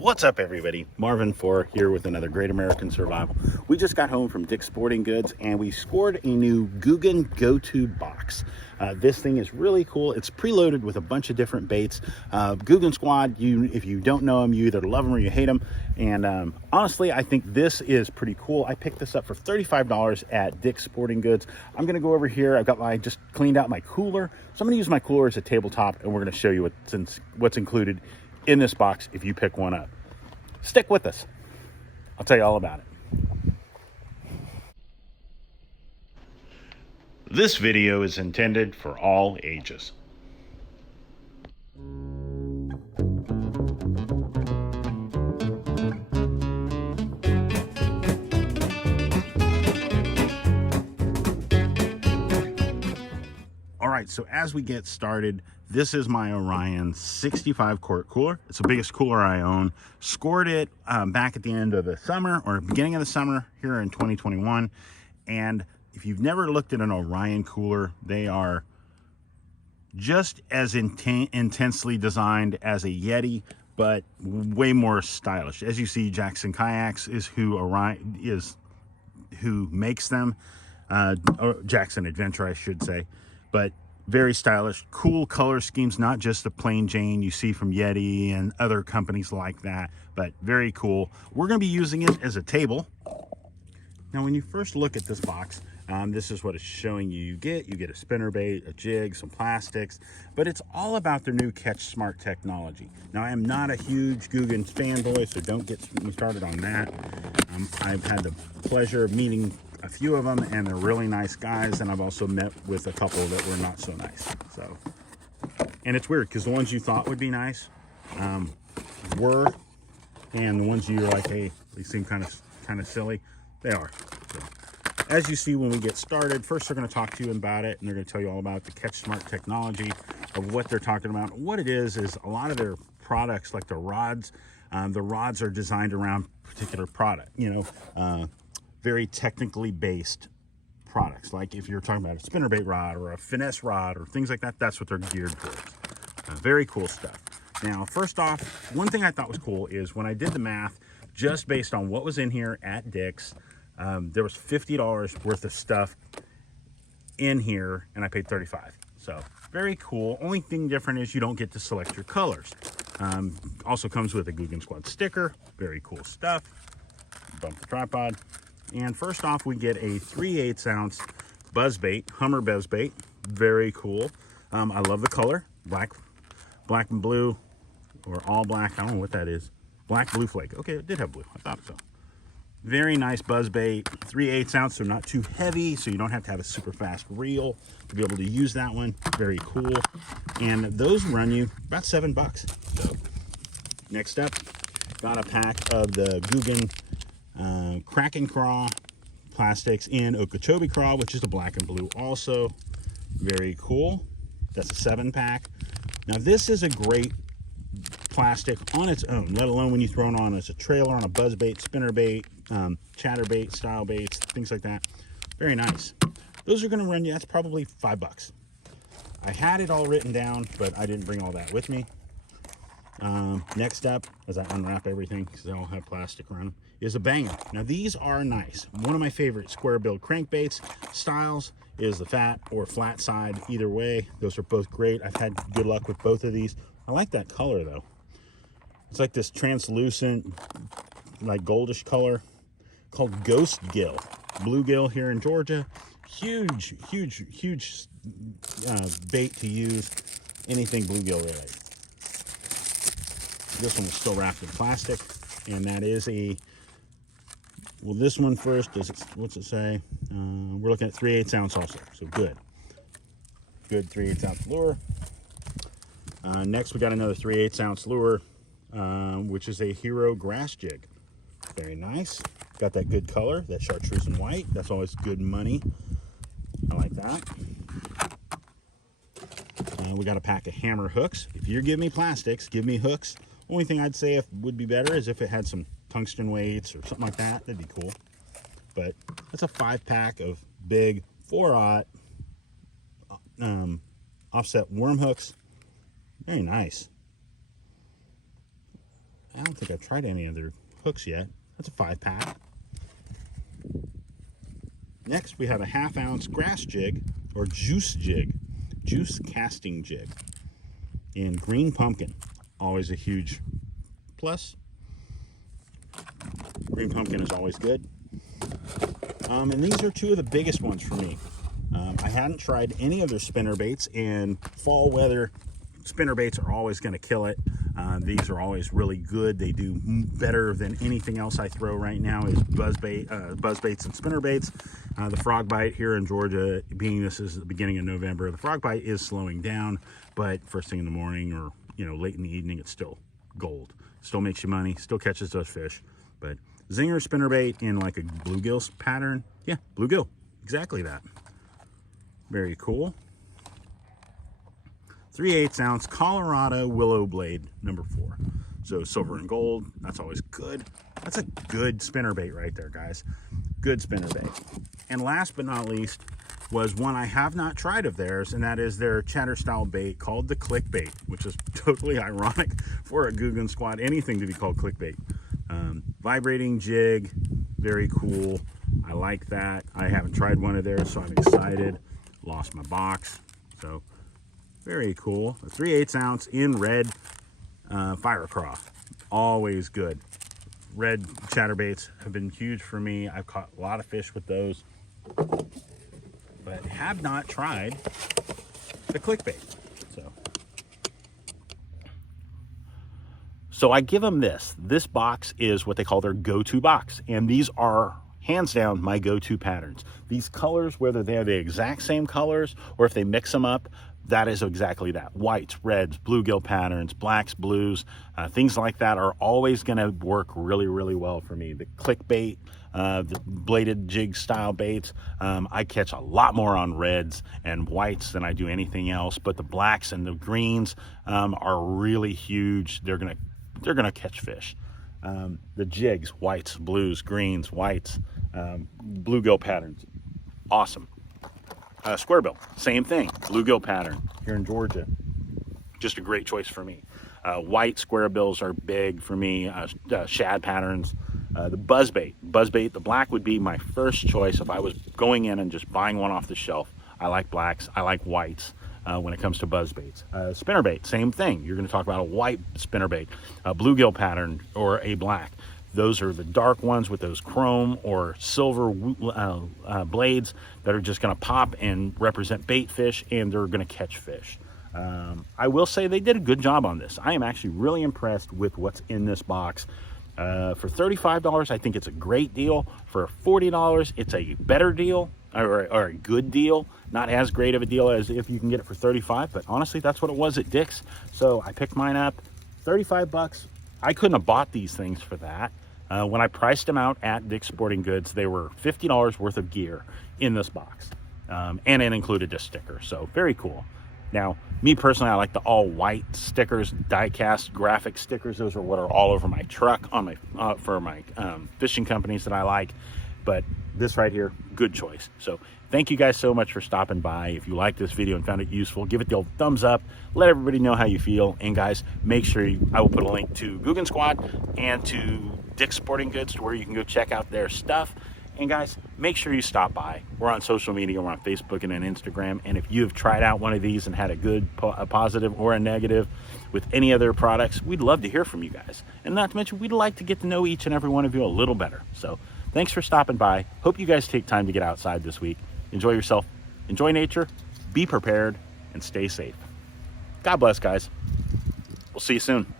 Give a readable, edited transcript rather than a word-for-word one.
What's up, everybody? Marvin Four here with another Great American Survival. We just got home from Dick's Sporting Goods and we scored a new Googan Go-To box. This thing is really cool. It's preloaded with a bunch of different baits. Googan Squad, if you don't know them, you either love them or you hate them. And honestly, I think this is pretty cool. I picked this up for $35 at Dick's Sporting Goods. I'm going to go over here. I've got just cleaned out my cooler. So I'm going to use my cooler as a tabletop, and we're going to show you what's included in this box if you pick one up. Stick with us. I'll tell you all about it. This video is intended for all ages. All right, so as we get started, this is my Orion 65 quart cooler. It's the biggest cooler I own. Scored it back at the end of the summer or beginning of the summer here in 2021. And if you've never looked at an Orion cooler, they are just as intensely designed as a Yeti, but way more stylish. As you see, Jackson Kayaks is who makes them. Or Jackson Adventure, I should say. But very stylish, cool color schemes, not just the plain Jane you see from Yeti and other companies like that, but very cool. We're going to be using it as a table. Now, when you first look at this box, this is what it's showing you. You get a spinnerbait, a jig, some plastics, but it's all about their new Catch Smart technology. Now, I am not a huge Googan fanboy, so don't get me started on that. I've had the pleasure of meeting a few of them, and they're really nice guys, and I've also met with a couple that were not so nice. So, and it's weird because the ones you thought would be nice were, and the ones you're like, hey, they seem kind of silly, they are. So, as you see when we get started, first they're going to talk to you about it, and they're going to tell you all about the Catch Smart technology of what they're talking about. What it is a lot of their products, like the rods are designed around particular product, very technically based products. Like if you're talking about a spinnerbait rod or a finesse rod or things like that, that's what they're geared towards. Very cool stuff. Now, first off, one thing I thought was cool is when I did the math, just based on what was in here at Dick's, there was $50 worth of stuff in here, and I paid $35. So very cool. Only thing different is you don't get to select your colors. Also comes with a Googan Squad sticker. Very cool stuff. Bump the tripod. And first off, we get a 3/8 ounce buzzbait, Hummer buzzbait. Very cool. I love the color, black and blue, or all black. I don't know what that is. Black blue flake. Okay, it did have blue. I thought so. Very nice buzzbait, 3/8 ounce, so not too heavy, so you don't have to have a super fast reel to be able to use that one. Very cool. And those run you about $7. So next up, got a pack of the Googan Kraken Craw plastics in Okeechobee Craw, which is the black and blue also. Very cool. That's a 7-pack. Now this is a great plastic on its own, let alone when you throw it on as a trailer on a buzzbait, spinnerbait, chatterbait style baits, things like that. Very nice. Those are going to run you, that's probably $5. I had it all written down, but I didn't bring all that with me. Next up, as I unwrap everything, because they all have plastic around them, is a banger. Now these are nice. One of my favorite square bill crankbaits styles is the fat or flat side. Either way, those are both great. I've had good luck with both of these. I like that color though. It's like this translucent, like goldish color called Ghost Gill. Bluegill here in Georgia. Huge bait to use. Anything bluegill related. This one is still wrapped in plastic, and that is well, this one first, what's it say? We're looking at 3/8 ounce also, so good 3/8 ounce lure. Next we got another 3/8 ounce lure, which is a Hero grass jig. Very nice. Got that good color, that chartreuse and white. That's always good money. I like that. We got a pack of hammer hooks. If you're giving me plastics, give me hooks. Only thing I'd say would be better is if it had some tungsten weights or something like that. That'd be cool. But that's a 5-pack of big 4/0 offset worm hooks. Very nice. don't think I've tried any other hooks yet. That's a 5-pack. Next, we have a 1/2 ounce grass jig or juice casting jig in green pumpkin. Always a huge plus. Green pumpkin is always good. And these are two of the biggest ones for me. I hadn't tried any of their spinner baits, and fall weather spinner baits are always going to kill it. These are always really good. They do better than anything else I throw right now is buzz baits and spinner baits. The frog bite here in Georgia, being this is the beginning of November, the frog bite is slowing down, but first thing in the morning or late in the evening, it's still gold. Still makes you money, still catches those fish. But Zinger spinnerbait in like a bluegill pattern. Yeah, bluegill, exactly that. Very cool. 3/8 ounce Colorado Willow Blade number 4. So silver and gold, that's always good. That's a good spinnerbait right there, guys. Good spinnerbait. And last but not least was one I have not tried of theirs, and that is their chatter style bait called the clickbait, which is totally ironic for a Googan Squad, anything to be called clickbait. Vibrating jig, very cool. I like that. I haven't tried one of theirs, so I'm excited. Lost my box, so very cool. A 3/8 ounce in red Firecraw, always good. Red chatterbaits have been huge for me. I've caught a lot of fish with those, but have not tried the clickbait. So I give them this. This box is what they call their go-to box, and these are hands down my go-to patterns. These colors, whether they're the exact same colors or if they mix them up, that is exactly that. Whites, reds, bluegill patterns, blacks, blues, things like that are always going to work really, really well for me. The clickbait, the bladed jig style baits, I catch a lot more on reds and whites than I do anything else, but the blacks and the greens are really huge. They're gonna catch fish. The jigs, whites, blues, greens, whites, bluegill patterns, awesome. Squarebill, same thing, bluegill pattern here in Georgia, just a great choice for me. White squarebills are big for me. Shad patterns, the buzzbait, the black would be my first choice if I was going in and just buying one off the shelf. I like blacks, I like whites. When it comes to buzzbaits. Spinnerbait, same thing. You're going to talk about a white spinnerbait, a bluegill pattern, or a black. Those are the dark ones with those chrome or silver blades that are just going to pop and represent bait fish, and they're going to catch fish. I will say they did a good job on this. I am actually really impressed with what's in this box. For $35, I think it's a great deal. For $40, it's a better deal, or a good deal. Not as great of a deal as if you can get it for $35, but honestly, that's what it was at Dick's. So I picked mine up, $35. I couldn't have bought these things for that. When I priced them out at Dick's Sporting Goods, they were $50 worth of gear in this box. And it included a sticker, so very cool. Now, me personally, I like the all white stickers, die-cast graphic stickers. Those are what are all over my truck on my for my fishing companies that I like. But this right here, good choice. So thank you guys so much for stopping by. If you liked this video and found it useful, give it the old thumbs up. Let everybody know how you feel. And guys, make sure I will put a link to Googan Squad and to Dick's Sporting Goods to where you can go check out their stuff. And guys, make sure you stop by. We're on social media. We're on Facebook and on Instagram. And if you've tried out one of these and had a positive or a negative with any other products, we'd love to hear from you guys. And not to mention, we'd like to get to know each and every one of you a little better. So thanks for stopping by. Hope you guys take time to get outside this week. Enjoy yourself. Enjoy nature. Be prepared and stay safe. God bless, guys. We'll see you soon.